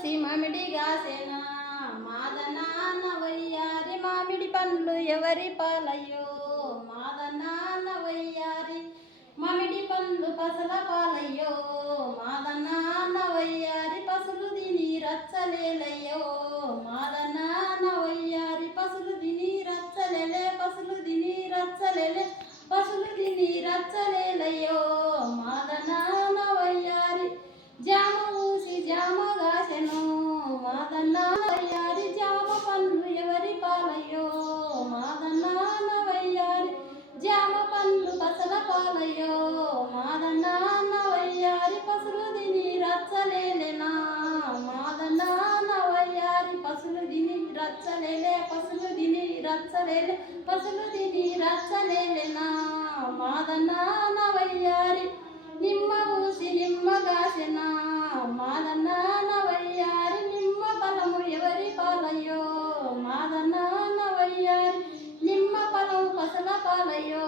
ఊసి మామిడి గాసెనా మాదన వయ్యారి మామిడి పండ్లు ఎవరి పాలయ్యో మాదన వయ్యారి మామిడి పండ్లు పసల పాలయ్యో మాదన వయ్యారి పసులు తిని రచ్చలేలయ్యో మాదన వయ్యారి పసులు తిని రచ్చలేలే పసులు తిని రచ్చలేలే పసులు తిని రచ్చలేలయ్యో మాదన వయ్యారి జామ ఊసి జామ గాసెను మాదన్న వయ్యారి జామ పండ్లు ఎవరి పాలయ్యో మాదన్న వయ్యారి జామ పండ్లు పసల పాలయ్యో మాదన్న వయ్యారి పసులు తిని రచ్చలేలేనా మాదన్న వయ్యారి పసులు తిని రచ్చలేలే పసులు తిని రచ్చలేలే పసులు తిని రచ్చలేలేనా మాదన్న వయ్యారి నిమ్మ ఊసి నిమ్మ గాసెనా మాదన్న వయ్యారి నిమ్మ ఫలము ఎవరి పాలయ్యో మాదన్న వయ్యారి నిమ్మ ఫలము పసల పాలయ్యో